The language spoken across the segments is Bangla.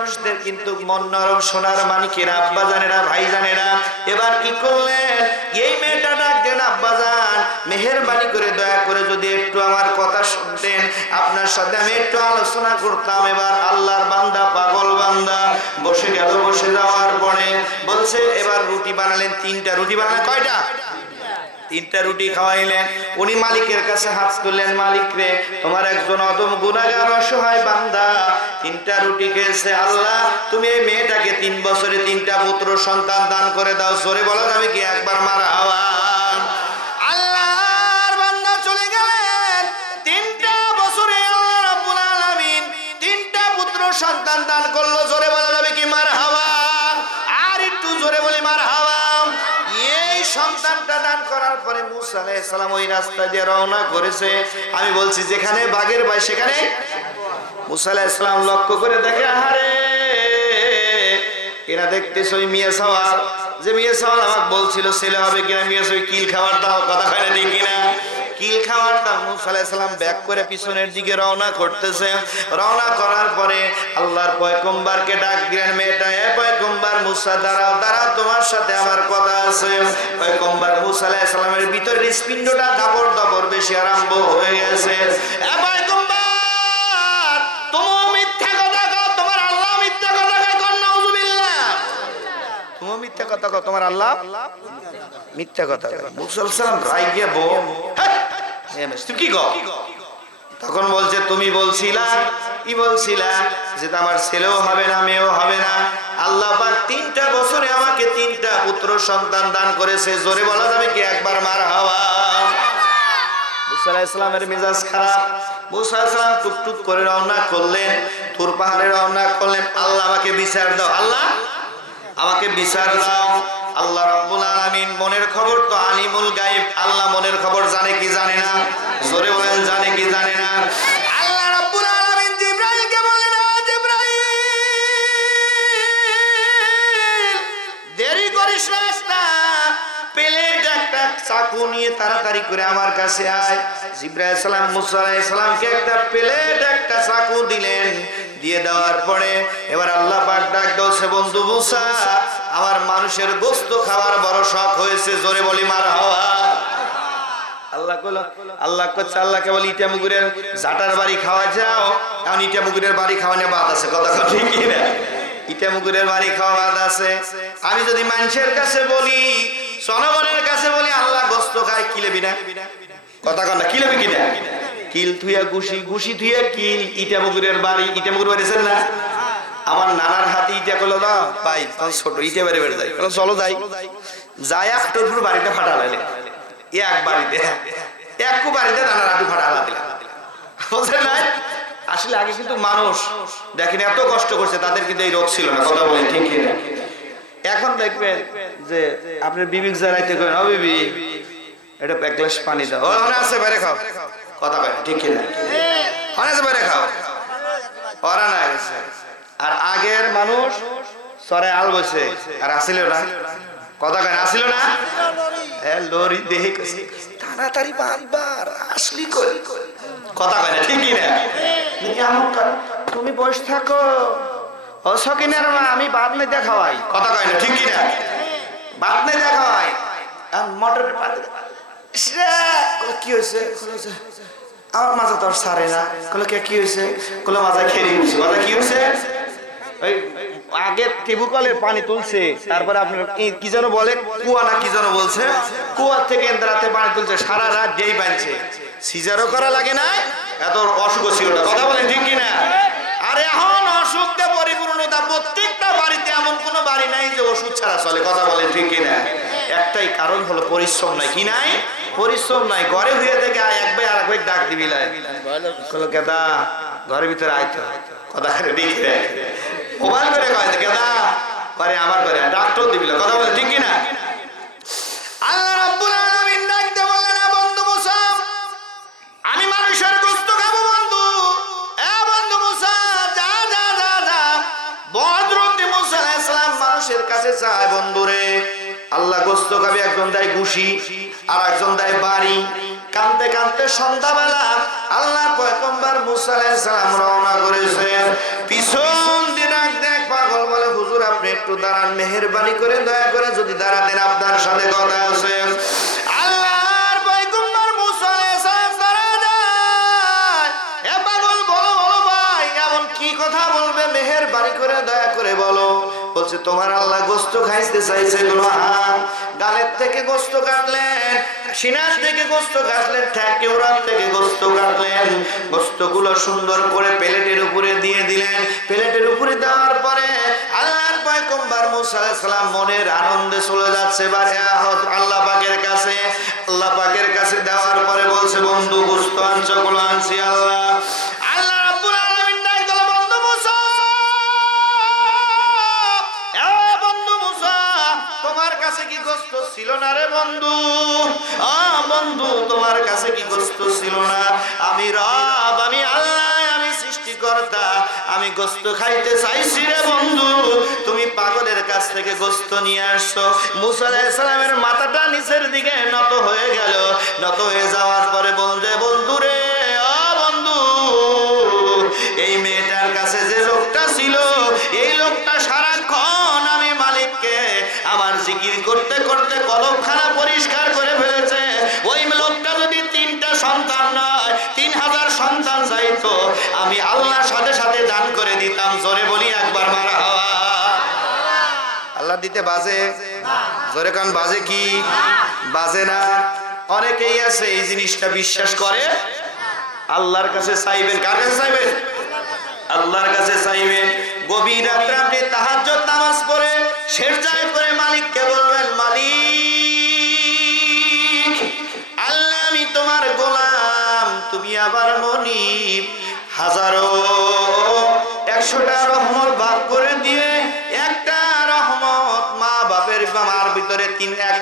মানুষদের কিন্তু মন নরম, সোনার মানিকেরা, আব্বা জানেরা, ভাই জানেরা। এবার কি করলেন, এই মেয়েটা ডাক দেন, আব্বা জান মেহেরবানি করে দয়া করে যদি একটু আমার কথা শুনতেন, আপনার সাথে আমি একটু আলোচনা করতাম। এবার আল্লাহর বান্দা, পাগল বান্দা বসে গেল। বসে যাওয়ার পরে বলছে, এবার রুটি বানালেন, 3টা রুটি বানালেন। কয়টা? 3টা রুটি খাওয়াইলেন। উনি মালিকের কাছে হাত তুললেন, মালিক রে, তোমার একজন অদম গুনাহগার অসহায় বান্দা 3টা রুটি খেয়েছে, আল্লাহ তুমি এই মেয়েটাকে 3 বছরে 3টা পুত্র সন্তান দান করে দাও। জোরে বলা যাবে কি একবার মারহাবা? আল্লাহর বান্দা চলে গেলেন, 3টা বছরে আল্লাহ রাব্বুল আলামিন 3টা পুত্র সন্তান দান করলো। জোরে বলা যাবে কি মারহাবা? আর একটু জোরে বলি মারহাবা। এই সন্তানটা দান করার পরে মুসা আলাইহিস সালাম ওই রাস্তা দিয়ে রওনা করেছে। আমি বলছি যেখানে বাঘের ভাই সেখানে মুসা আলাইহিস সালাম লক্ষ্য করে দেখে, আহারে এরা দেখতেছ ওই মিয়া সওয়াল, যে মিয়া সওয়াল আমাকে বলছিল ছেলে হবে কিনা, মিয়া ওই কিল খাবার দাও, কথা কয় না ঠিক কিনা? কিল খাওয়ার দাম। মুসা আলাইহিস সালাম ব্যাক করে পিছনের দিকে রওনা করতেছে। রওনা করার পরে আল্লাহর পয়গম্বরকে ডাক দিলেন, মেয়েটা, এ পয়গম্বর মুসা দাঁড়াও, দাঁড়াও, তোমার সাথে আমার কথা আছে। পয়গম্বর মুসা আলাইহিস সালামের ভিতরের হৃৎপিণ্ডটা দাবর দাবর বেশি আরম্ভ হয়ে গেছে। এ পয়গম্বর, তুমি মিথ্যা কথা কও, তোমার আল্লাহ মিথ্যা কথা কয়, কোন নাউজুবিল্লাহ। তুমি মিথ্যা কথা কও, তোমার আল্লাহ মিথ্যা কথা কয়। মুসা আলাইহিস সালাম রাগে বউ, তুমি কি কও? তখন বলছে, তুমি বলছিলা, কি বলছিলা, যে আমার ছেলেও হবে না, মেয়েও হবে না। আল্লাহ পাক 3টা বছরে আমাকে 3টা পুত্র সন্তান দান করেছে। জোরে বলা যাবে কি একবার মারহাবা? মুসা আলাইহিস সালামের মেজাজ খারাপ। মুসা আলাইহিস সালাম টুকটুক করে রওনা করলেন, তুর পাহাড়ে রওনা করলেন। আল্লাহ আমাকে বিচার দাও, আল্লাহ আমাকে বিচার দাও। আল্লাহ রাব্বুল আলামিন মনের খবর তো আলিমুল গায়ব, আল্লাহ মনের খবর জানে কি জানে না? জোরে বলেন, জানে কি জানে না? আল্লাহ রাব্বুল আলামিন জিবরাইলকে বললেন, জিবরাইল দেরি করিস না, প্লেট একটা চাকু নিয়ে তাড়াতাড়ি করে আমার কাছে আয়। জিবরাইল সালাম মুসা আলাইহিস সালামকে একটা প্লেট একটা চাকু দিলেন। দিয়ে দেওয়ার পরে এবার আল্লাহ পাক ডাক দেওয়াছে, বন্ধু মুসা, আমার মানুষের গোশত খাওয়ার বড় শখ হয়েছে। জোরে বলি মারহাবা। আল্লাহকে বলি, ইটা মুগুরের জাটার বাড়ি খাওয়া যাও, কারণ ইটা মুগুরের বাড়ি খাওয়ানো বাদ আছে, কথা ঠিক কিনা? ইটা মুগুরের বাড়ি খাওয়া বাদ আছে। আমি যদি মানুষের কাছে বলি, জনগণের কাছে বলি আল্লাহ গোশত খায়, কিলেবি না? কথা কন না, কিলেবি কিনা? কিল থুইয়া ঘুষি, ঘুষি থুইয়া কিল। ইটা মুগুরের বাড়ি, ইটা মুগুর বাড়ি না? আমার নানার হাতে ইটা করলো না ভাই, ছোট ইটা বেড়ে বেড়ে যাই, চলো যাই, যাই একটু বাড়িটা ফাটা লাইলে, এক বাড়িতে এক বাড়িতে নানার হাঁটু ফাটা আলা দিলাম, বুঝলেন না? আসলে আগে কিন্তু মানুষ দেখেন এত কষ্ট করছে, তাদের কিন্তু এই রোগ ছিল না, কথা বলেন ঠিক না? এখন দেখবেন যে আপনি বিবিক জানাইতে করেন, ও বিবি এটা এক গ্লাস পানি দাও, ও আছে বাইরে খাও, কথা কয় ঠিক কিনা? আছে বাইরে খাও, ওরা না গেছে। আর আগের মানুষ সরে আল বসে আর আসিল না, কথা কয় আসিল না? লরি দেহে তাড়াতাড়ি বারবার আসলি কই, কথা কয় না ঠিক কিনা? তুমি বসে থাকো, ও সকিনের মা, আমি ভাত নেই দেখাওয়াই, কথা কয় না ঠিক কিনা? ভাত নেই দেখাওয়াই, মটরের কি হয়েছে? আমার মাথা তোর সারে না। কি হয়েছে? মাথা খেয়ে গেছে। মাথা কি হয়েছে? ওই আগে টিবুকলের পানি তুলছে, তারপরে আপনার কি যেন বলে কুয়া না কি যেন বলছে, কুয়ার থেকে রাতে পানি তুলছে, সারা রাত যেই বানছে, সিজারও করা লাগে না, এত অসুখ ছিল না, কথা বলেন ঠিক কিনা? আর এখন অসুখ দিয়ে পরিপূর্ণতা, প্রত্যেকটা বাড়িতে এমন কোন বাড়ি নাই যে ওষুধ ছাড়া চলে, কথা বলেন ঠিক কিনা? একটাই কারণ হলো পরিশ্রম নাই, কি নাই? পরিশ্রম নাই। ঘরে হয়ে থেকে এক ভাই আর এক ভাই ডাক দিবি কেদা ঘরের ভিতরে আইতো, কথা ঠিক মোবাইল করে কয় কেদা ঘরে, আমার ঘরে ডাক্তার দিবি, কথা বলে ঠিক কিনা? আল্লাহ রাব্বুল আলামিন ডাকতে বললেন, বন্ধু মুসা, আমি মানুষের গোশত খাবো বন্ধু। এ বন্ধু মুসা, যা যা যা যা। হযরত মুসা আলাইহিস সালাম মানুষের কাছে চায়, বন্ধুরে আল্লাহ গোশত খাবে, একজন দেয় ঘুষি আর একজন দেয় বাড়ি। কানতে কানতে সন্ধ্যাবেলা আল্লাহ পয়গম্বর মুসা আলাইহিস সালাম রওনা করেছে। পিছন দিয়ে ডাক দেয়, একটু দাঁড়ান, মেহেরবানি করে দয়া করে যদি দাঁড়াতেন, আপনার সাথে কথা আছে। আল্লাহর পয়গম্বর মুসা আলাইহিস সালাম দাঁড়া যায়। এ পাগল, বলো বলো ভাই, এমন কি কথা বলবে, মেহেরবানি করে দয়া করে বলো। বলছে তোমার আল্লাহ গোশত খাইতে চাইছে। গালের থেকে গোশত কাটলেন, সিনার থেকে গোশত কাটলেন, ঠ্যাকেওড়ার থেকে গোশত কাটলেন, গোশতগুলো সুন্দর করে প্লেটের উপরে দিয়ে দিলেন। প্লেটের উপরে দেওয়ার পরে আল্লাহর পয়গম্বর মুসা আলাইহিস সালাম মনের আনন্দে চলে যাচ্ছে বারে আল্লাহ পাকের কাছে। আল্লাহ পাকের কাছে দেওয়ার পরে বলছে, বন্ধু গোশত আনছো? গুলো আনছি আল্লাহ। আল্লাহ রাব্বুল আলামিন ডাক দিল, বন্ধু মুসা, বন্ধু মুসা, তোমার কাছে কি গোশত ছিল না রে বন্ধু? বন্ধু, তোমার কাছে কি গোশত ছিল না? আমি রব, আমি আল্লাহ, আমি সৃষ্টিকর্তা, আমি গোশত খাইতে চাইছি রে বন্ধু, তুমি পাগলের কাছ থেকে গোশত নিয়ে আসছো। মুসা আলাইহিস সালামের মাথাটা নিচের দিকে নত হয়ে গেল। নত হয়ে যাওয়ার পরে বলছে, বন্ধু রে, বন্ধু, এই মেয়েটার কাছে যে লোকটা ছিল, এই লোকটা সারাক্ষণ আমি মালিককে আমার জিকির করতে করতে কলবখানা পরিষ্কার করে ফেলেছে। ওই লোকটা যদি 3টা সন্তান নয় 3000 সন্তান চাইতো, আমি আল্লাহর সাথে সাথে দান করে দিতাম। জোরে বলি একবার মারহাবা। আল্লাহ দিতে বাজে? জোরে কান, বাজে কি? বাজে না। অনেকেই আছে এই জিনিসটা বিশ্বাস করে। আল্লাহর কাছে চাইবেন, কার কাছে চাইবেন? আল্লাহর কাছে চাইবেন। গভীর রাতে আপনি তাহাজ্জুদ নামাজ পড়ে সেজদায় করে মালিককে বলবেন, মালিক, আল্লাহ আমি তোমার গোলাম, তুমি আবার মনিব, হাজারো 100টা রহমত ভাগ করে দিয়ে একটা রহমত মা বাপের মার ভিতরে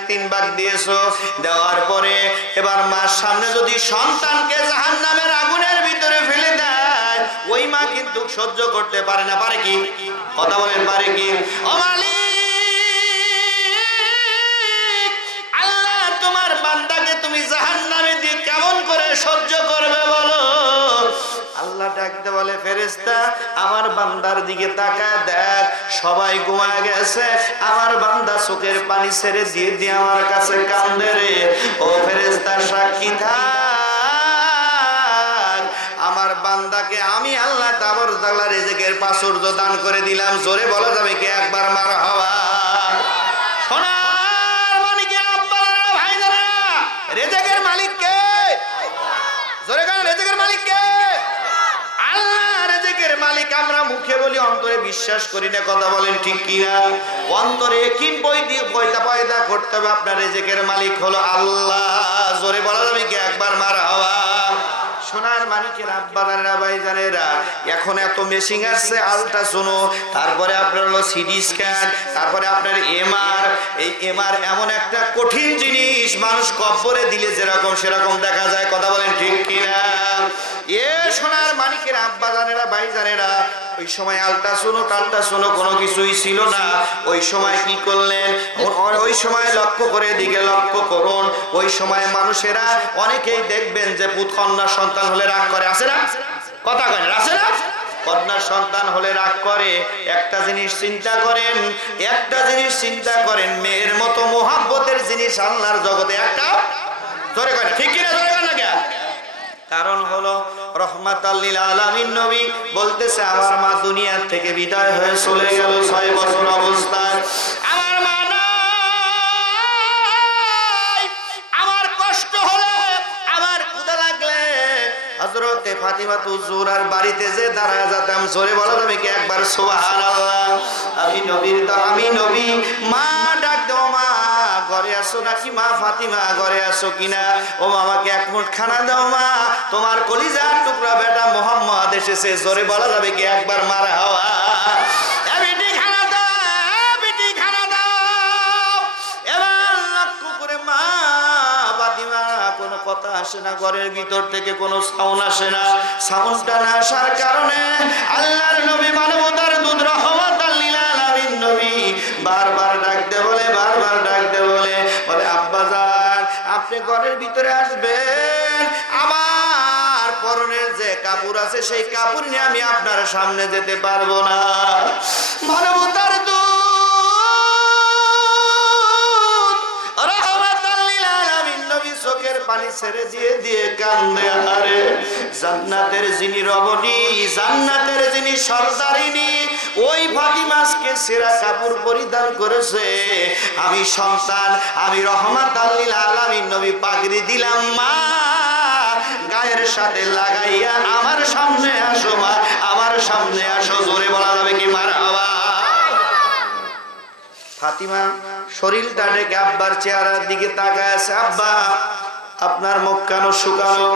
3 ভাগ দিয়েছো। দেওয়ার পরে এবার মার সামনে যদি সন্তানকে জাহান্নামের আগুনের ভিতরে ফেলে দেয়, ওই মা কিন্তু সহ্য করতে পারে না। পারে কি? কথা বলেন, পারে কি? ও মালিক, আল্লাহ তোমার বান্দাকে তুমি জাহান্নামে দিয়ে কেমন করে সহ্য করবে বলো? আল্লাহ ডাকতে বলে, ফেরেশতা, আমার বান্দার দিকে তাকায় দেখ, সবাই ঘুমায় গেছে, আমার বান্দা চোখের পানি ছেড়ে দিয়ে দিয়ে আমার কাছে কান্দে রে। ও ফেরেশতা, সাক্ষী থাক, আমার বান্দাকে আমি আল্লাহ তাবার তাআলা রিজিকের প্রাচুর্য দান করে দিলাম। জোরে বলা যাবে কি একবার মারহাবা? সোনার মানিকের আব্বারা, ভাইজারা, রিজিকের মালিক কে? জোরে কান, রিজিকের মালিক কে? আল্লাহ রিজিকের মালিক। আমরা মুখে বলি, অন্তরে বিশ্বাস করি না। কথা বলেন ঠিক কিনা? অন্তরে কি বই দিয়ে পয়দা করতে হবে, আপনার রিজিকের মালিক হলো আল্লাহ। জোরে বলা যাবে কি একবার মারহাবা? সোনার মানিকের আব্বারা, ভাইজানেরা, এখন এত মেশিন আসছে, আল্ট্রাসোনো, তারপরে আপনার হলো সিটি স্ক্যান, তারপরে আপনার এমআর। এই এমআর এমন একটা কঠিন জিনিস, মানুষ কব্বরে দিলে যেরকম সেরকম দেখা যায়। কথা বলেন ঠিক কিনা? এ সোনার মানিকের আব্বাজানেরা, ভাইজানেরা, ওই সময় আল্ট্রাসোনো কোনো কিছুই ছিল না। ওই সময় কি করলেন? ওই সময় লক্ষ্য করে দিকে লক্ষ্য করুন। ওই সময় মানুষেরা অনেকেই দেখবেন যে পুত কন্যা সন্তান হলে রাগ করে, আছে না? কথা কয় না, আছে না? কন্যা সন্তান হলে রাগ করে। একটা জিনিস চিন্তা করেন, মেয়ের মতো মোহাব্বতের জিনিস আল্লাহর জগতে একটা, ধরে কয় না, ঠিক কিনা? ধরে কয় না কে? কারণ হলো রহমাতাল লিল আলামিন নবী বলতেছে, আমার মা দুনিয়ার থেকে বিদায় হয়ে চলে গেল 6 বছর অবস্থায়। আমার মা নাই, আমার কষ্ট হলে, আমার ক্ষুধা লাগলে হযরতে ফাতিমাতুজ জোহরার বাড়িতে যে দাঁড়ায় যেতাম। জোরে বলা যাবে কি একবার সুবহানাল্লাহ? আমি নবী মা ডাক দাও, মা ঘরে আসো নাকি? মা ফাতিমা ঘরে আসো কিনা? ও আমাকে এক মুঠ খানা দাও মা, তোমার কলিজার টুকরা বেটা মোহাম্মদ এসেছে। জোরে বলা যাবে কি একবার মারহাবা? বেটি খানা দাও, বেটি খানা দাও। এবার লক্ষ্য করে মা ফাতিমা, কোনো কথা আসে না, ঘরের ভিতর থেকে কোনো সাউন্ড আসে না। সাউন্ডটা না আসার কারণে আল্লাহর নবী মানবতার দুধ রহমাতাল লিল আলামিন নবী বারবার ডাকতে বলে, বলে আব্বাজান, আপনি ঘরের ভিতরে আসবেন, আমার পরনের যে কাপড় আছে সেই কাপড় নিয়ে আমি আপনার সামনে যেতে পারবো না। মানবতার দুধ পানি ছেড়ে দিয়ে দিয়ে কান্দে। আরে জান্নাতের যিনি রমণী, জান্নাতের যিনি সরদারিনী, ওই ফাতিমাকে ছেঁড়া কাপড় পরিধান করেছে। আমি সন্তান, আমি রহমাতুল লিল আলামিন নবী পাগড়ি দিলাম, মা গায়ের সাথে লাগাইয়া আমার সামনে আসো, মা আমার সামনে আসো। জোরে বলা যাবে কি মারহাবা? ফাতিমা শরীরটা ডেকে আব্বার চেহারার দিকে তাকায় আছে। আব্বা, আপনার মুখ কেন শুকানো?